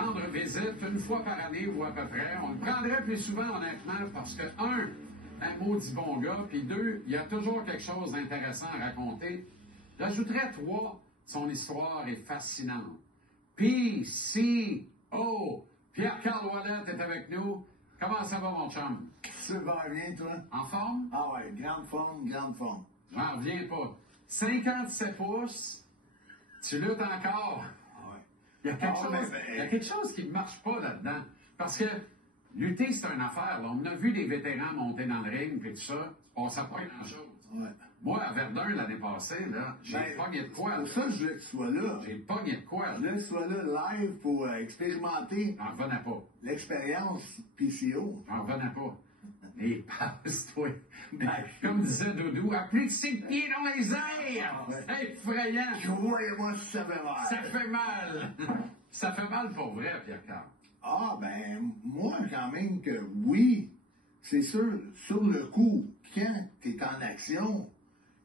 rendre visite une fois par année ou à peu près. On le prendrait plus souvent, honnêtement, parce que, un maudit bon gars, puis deux, il y a toujours quelque chose d'intéressant à raconter. J'ajouterais trois, son histoire est fascinante. P.C.O. Pierre-Carl Ouellet est avec nous. Comment ça va, mon chum? Super bien, toi? En forme? Ah ouais, grande forme, grande forme. J'en reviens pas. 57 pouces, tu luttes encore. Ah ouais. Il y a quelque chose qui ne marche pas là-dedans. Parce que lutter, c'est une affaire. Là. On a vu des vétérans monter dans le ring et tout ça. On ne sait pas grand-chose. Ouais. Moi, à Verdun, l'année passée, là, j'ai pogné de quoi. Pour ça, je voulais que tu sois là. J'ai pogné de quoi. Je voulais que tu sois là live pour expérimenter J'en revenais pas. l'expérience PCO. J'en revenais pas. Et passe-toi. Comme disait Doudou, applique ses pieds dans les airs. C'est effrayant. Croyez-moi, ça fait mal. Ça fait mal. Ça fait mal pour vrai, Pierre-Carl. Ah, ben, moi, quand même que oui. C'est sûr, sur le coup, quand tu es en action,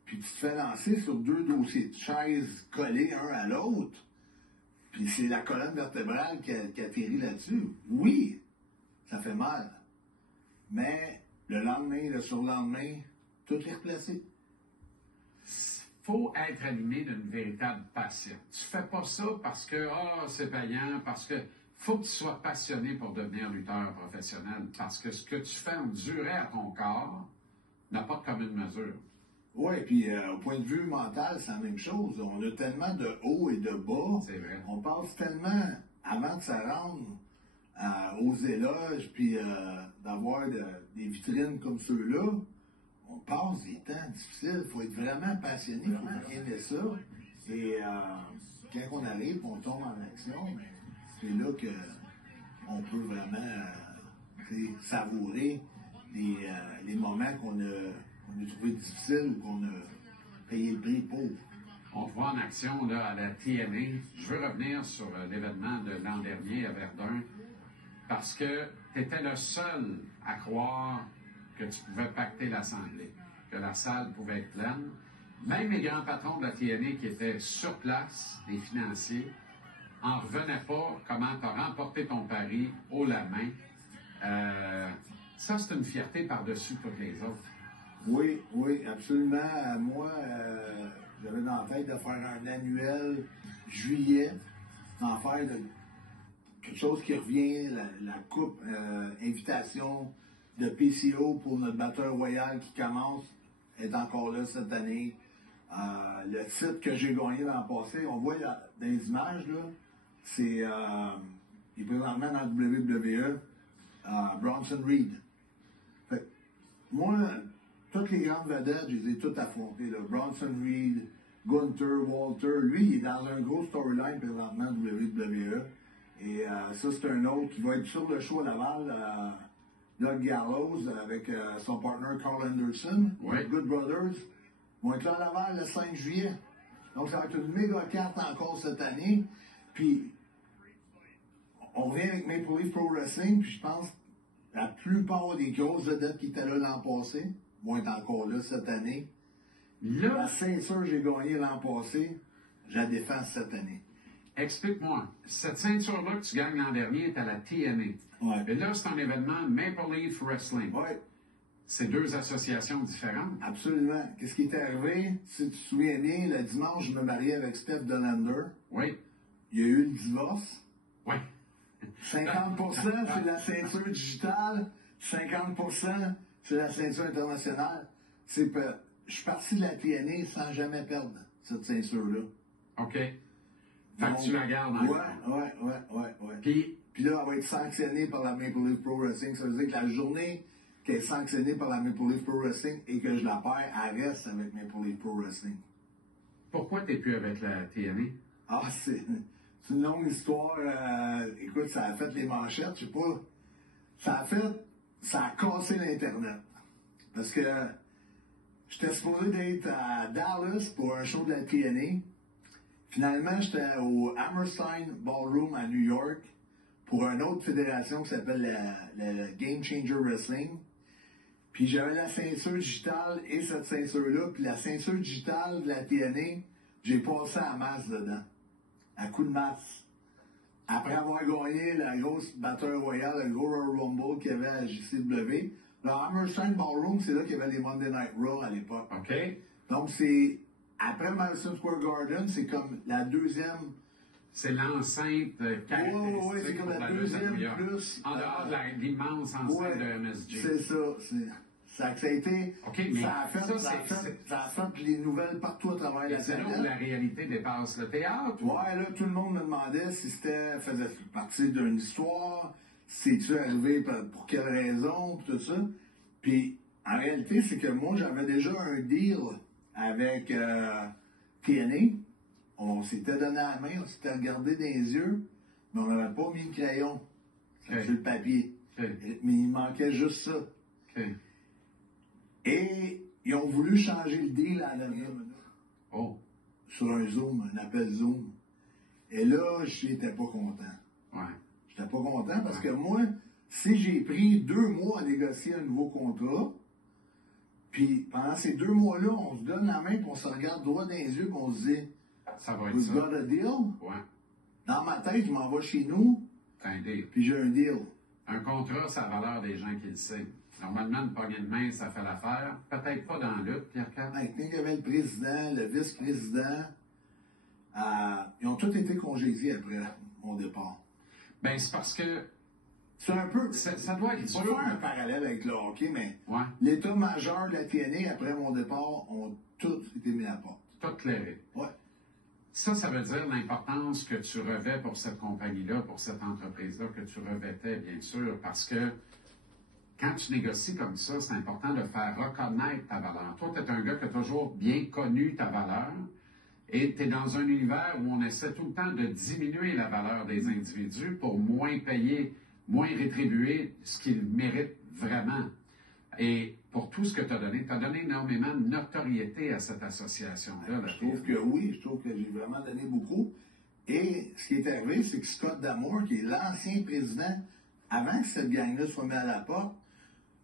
puis tu te fais lancer sur deux dossiers de chaises collés un à l'autre, puis c'est la colonne vertébrale qui atterrit là-dessus, oui, ça fait mal. Mais le lendemain, le surlendemain, tout est replacé. Faut être animé d'une véritable passion. Tu fais pas ça parce que c'est payant, parce que faut que tu sois passionné pour devenir lutteur professionnel, parce que ce que tu fais endurer à ton corps n'a pas de commune mesure. Oui, puis au point de vue mental, c'est la même chose. On a tellement de hauts et de bas. C'est vrai. On passe tellement avant de se rendre aux éloges, puis d'avoir des vitrines comme ceux-là. On passe des temps difficiles. Il faut être vraiment passionné, il faut aimer ça. Et quand on arrive, on tombe en action, c'est là qu'on peut vraiment savourer les moments qu'on a trouvé difficiles ou qu'on a payé le prix pour. On te voit en action là, à la TNA. Je veux revenir sur l'événement de l'an dernier à Verdun parce que tu étais le seul à croire que tu pouvais pacter l'Assemblée, que la salle pouvait être pleine. Même les grands patrons de la TNA qui étaient sur place, les financiers, en revenaient pas comment tu as remporté ton pari haut la main. Ça, c'est une fierté par-dessus toutes les autres. Oui, oui, absolument. Moi, j'avais dans la tête de faire un annuel juillet, d'en faire quelque chose qui revient, la coupe invitation de PCO pour notre batteur royal qui commence, est encore là cette année. Le titre que j'ai gagné l'an passé, on voit dans les images, là, c'est il est présentement dans le WWE, Bronson Reed. Fait que, moi, toutes les grandes vedettes, je les ai toutes affrontées. Là. Bronson Reed, Gunther, Walter, lui, il est dans un gros storyline présentement de WWE. Et ça, c'est un autre qui va être sur le show à Laval, Doug Gallows, avec son partner Carl Anderson, oui. Good Brothers. Ils vont être là à Laval le 5 juillet. Donc, ça va être une méga carte encore cette année. Puis, on revient avec Maple Leaf Pro Wrestling, puis je pense que la plupart des grosses vedettes qui étaient là l'an passé vont être encore là cette année. Là, la ceinture que j'ai gagnée l'an passé, je la défends cette année. Explique-moi, cette ceinture-là que tu gagnes l'an dernier est à la TNA. Ouais. Et là, c'est un événement Maple Leaf Wrestling. Ouais. C'est deux associations différentes. Absolument. Qu'est-ce qui est arrivé? Si tu te souviens bien, le dimanche, je me mariais avec Steph Dolander. Oui. Il y a eu le divorce. Oui. 50% c'est la ceinture digitale, 50% c'est la ceinture internationale. Je suis parti de la TNA sans jamais perdre cette ceinture-là. OK. Fait que tu la gardes encore. Ouais. Puis là, elle va être sanctionnée par la Maple Leaf Pro Wrestling. Ça veut dire que la journée qu'elle est sanctionnée par la Maple Leaf Pro Wrestling et que je la perds, elle reste avec Maple Leaf Pro Wrestling. Pourquoi t'es plus avec la TNA? Ah, c'est une longue histoire. Écoute, ça a fait les manchettes, je sais pas. Ça a cassé l'Internet. Parce que j'étais supposé d'être à Dallas pour un show de la TNA. Finalement, j'étais au Hammerstein Ballroom à New York pour une autre fédération qui s'appelle le Game Changer Wrestling. Puis j'avais la ceinture digitale et cette ceinture-là. Puis la ceinture digitale de la TNA, j'ai passé à masse dedans. À coup de masse. après avoir gagné la grosse Battle Royale, le gros Royal Rumble qu'il y avait à JCW, le Hammerstein Ballroom, c'est là qu'il y avait les Monday Night Raw à l'époque. OK. Donc, c'est, après Madison Square Garden, c'est comme la deuxième. C'est l'enceinte caractéristique. Oui, c'est comme la deuxième plus. En dehors de l'immense enceinte de MSG. C'est ça. Ça a été. OK, mais ça a fait les nouvelles partout à travers la c'est là où planète. la réalité dépasse le théâtre. Ouais, là, tout le monde me demandait si c'était faisait partie d'une histoire, si tu arrivé pour quelle raison, puis tout ça. Puis, en réalité, c'est que moi, j'avais déjà un deal avec TNA. On s'était donné la main, on s'était regardé dans les yeux, mais on n'avait pas mis le crayon sur le papier. Mais il manquait juste ça. Et ils ont voulu changer le deal à la dernière minute. Oh. Sur un Zoom, un appel Zoom. Et là, j'étais pas content. Ouais. J'étais pas content parce que moi, si j'ai pris 2 mois à négocier un nouveau contrat, puis pendant ces 2 mois-là, on se donne la main, puis on se regarde droit dans les yeux, puis on se dit, ça va être we've ça. got a deal. Ouais. Dans ma tête, je m'en vais chez nous, Un deal. puis j'ai un deal. Un contrat, c'est la valeur des gens qui le signent. Normalement, une poignée de main, ça fait l'affaire. Peut-être pas dans la lutte, Pierre-Carl. Quand il y avait le président, le vice-président, ils ont tous été congédiés après mon départ. Ben, c'est parce que C'est un peu. ça doit être Je vais dur. faire un parallèle avec le hockey, mais Ouais. l'état-major de la TNA, après mon départ, ont tous été mis à la porte. Tout clairé. Ouais. Ça veut dire l'importance que tu revais pour cette compagnie-là, pour cette entreprise-là, que tu revêtais, bien sûr, parce que quand tu négocies comme ça, c'est important de faire reconnaître ta valeur. Toi, tu es un gars qui a toujours bien connu ta valeur et tu es dans un univers où on essaie tout le temps de diminuer la valeur des individus pour moins payer, moins rétribuer ce qu'ils méritent vraiment. Et pour tout ce que tu as donné énormément de notoriété à cette association-là. Je trouve que oui, je trouve que j'ai vraiment donné beaucoup. Et ce qui est arrivé, c'est que Scott D'Amour, qui est l'ancien président, avant que cette gang-là soit mise à la porte,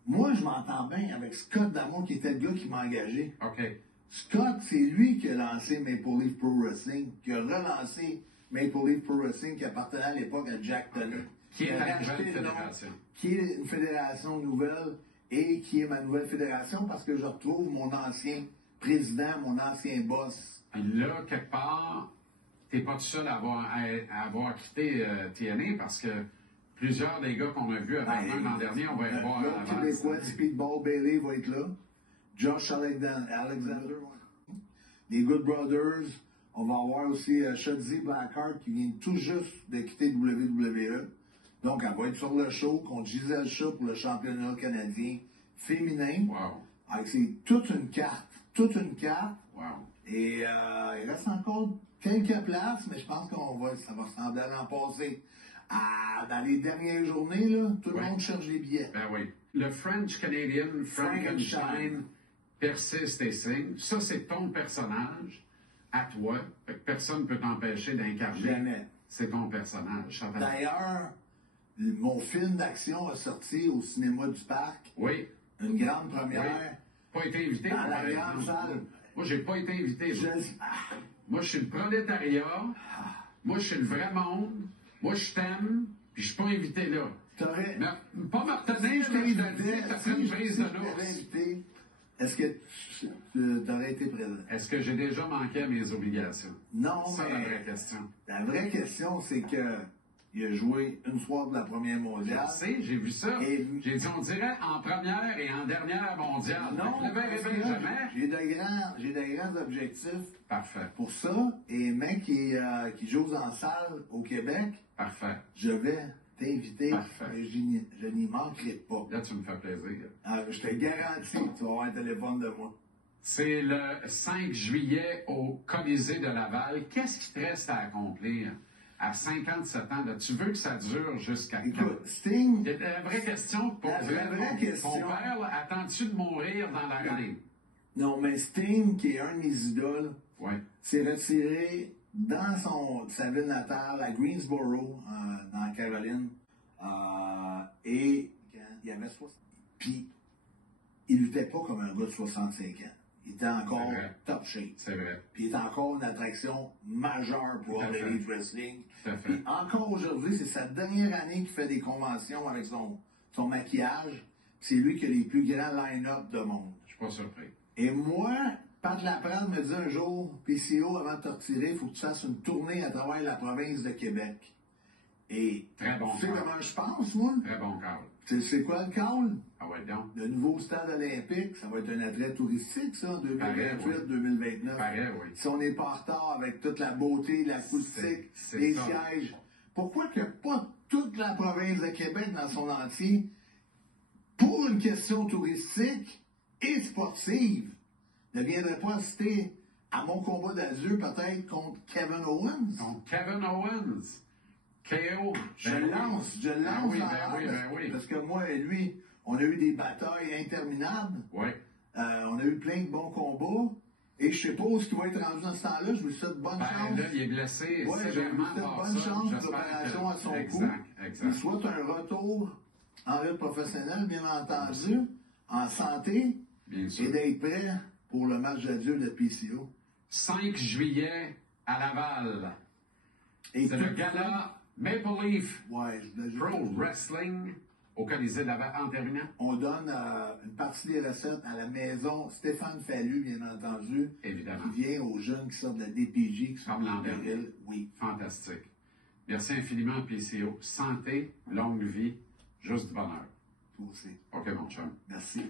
moi, je m'entends bien avec Scott D'Amour, qui était le gars qui m'a engagé. OK. Scott, c'est lui qui a lancé Maple Leaf Pro Wrestling, qui a relancé Maple Leaf Pro Wrestling, qui appartenait à l'époque à Jack Tunney. Qui est a la racheté nouvelle le nom, fédération. Qui est une fédération nouvelle et qui est ma nouvelle fédération parce que je retrouve mon ancien président, mon ancien boss. Puis là, quelque part, tu n'es pas tout seul à avoir quitté TNA parce que plusieurs des gars qu'on a vus à Verdun l'an dernier, on va les voir à L'autre l'avance. Québécois, Speedball Bailey va être là. Josh Alexander. Les Good Brothers. On va avoir aussi Shotzi Blackheart qui vient tout juste de quitter WWE. Donc, elle va être sur le show contre Gisèle Shaw pour le championnat canadien féminin. Wow. C'est toute une carte. Toute une carte. Wow. Et il reste encore quelques places, mais je pense ça va ressembler à l'an passé. Dans les dernières journées, là, tout le monde cherche des billets. Ben oui. Le French-Canadian Frankenstein persiste et signe. Ça, c'est ton personnage à toi. Fait que personne ne peut t'empêcher d'incarner. Jamais. C'est ton personnage. D'ailleurs, mon film d'action a sorti au cinéma du Parc. Oui. Une grande première. Pas été invité. Dans la grande salle. Moi, j'ai pas été invité. Moi, je suis le prolétariat. Moi, je suis le vrai monde. Moi, je t'aime. Puis je suis pas invité là. Mais pas me retenir, je t'ai dit, t'as fait une prise de l'ours. Est-ce que tu aurais été présent? Est-ce que j'ai déjà manqué à mes obligations? Non, c'est mais la vraie question. La vraie question, c'est que il a joué une soirée de la première mondiale. Je sais, j'ai vu ça. Et... J'ai dit, on dirait en première et en dernière mondiale. Non, je ne verrai bien jamais. J'ai de grands objectifs. Parfait. Pour ça, et mec qui joue en salle au Québec. Parfait. Je vais t'inviter. Parfait. Je n'y manquerai pas. Là, tu me fais plaisir. Je te garantis que tu vas avoir un téléphone de moi. C'est le 5 juillet au Colisée de Laval. Qu'est-ce qui te reste à accomplir à 57 ans? Là, tu veux que ça dure jusqu'à quand? Écoute, Sting... La vraie question pour la vraie question... Ton père, attends-tu de mourir dans l'arène? Non, mais Sting, qui est un de mes idoles, s'est retiré dans sa ville natale, à Greensboro, dans Caroline. Et il avait 60. Puis, il luttait pas comme un gars de 65 ans. il était encore C'est vrai. top shape. C'est vrai. Puis il est encore une attraction majeure pour Tout à All fait. Elite Wrestling. Tout à fait. Puis encore aujourd'hui, c'est sa dernière année qu'il fait des conventions avec son maquillage. C'est lui qui a les plus grands line-up de monde. Je suis pas surpris. Et moi, Pat Laprade me dit un jour, PCO, avant de te retirer, il faut que tu fasses une tournée à travers la province de Québec. Et Très bon tu sais call. comment je pense, moi? Très bon call. C'est quoi le call? Ah ouais, donc. Le nouveau stade olympique, ça va être un attrait touristique, ça, en Pareil, 2028-2029. Pareil, oui. Si on n'est pas en retard avec toute la beauté, l'acoustique, C'est les ça. sièges, pourquoi que pas toute la province de Québec dans son entier, pour une question touristique et sportive, ne viendrait pas assister à mon combat d'adieu peut-être contre Kevin Owens? Donc, Kevin Owens, KO. Je Ben oui. lance Ben en oui, l'air, ben oui. parce que moi et lui, on a eu des batailles interminables. Oui. On a eu plein de bons combats. Et je sais pas où ce qui va être rendu dans ce temps-là. Je lui souhaite bonne Ben chance. là, il est blessé Ouais, je lui sévèrement souhaite par bonne ça. chance J'espère d'opération que- à son cou. Exact, Il exact. souhaite un retour en lutte professionnelle, bien entendu, en santé, Bien et sûr. d'être prêt pour le match d'adieu de PCO. 5 juillet à Laval. Et C'est le gala Maple Leaf Ouais, Pro Wrestling au Colisée de Laval en terminant. on donne une partie des recettes à la maison Stéphane Fallu, bien entendu, Évidemment. qui vient aux jeunes qui sortent de la DPJ, qui sont Comme l'an en dernier. péril. Oui. Fantastique. Merci infiniment, PCO. Santé, longue vie, juste du bonheur. Toi aussi. OK, mon chum. Merci.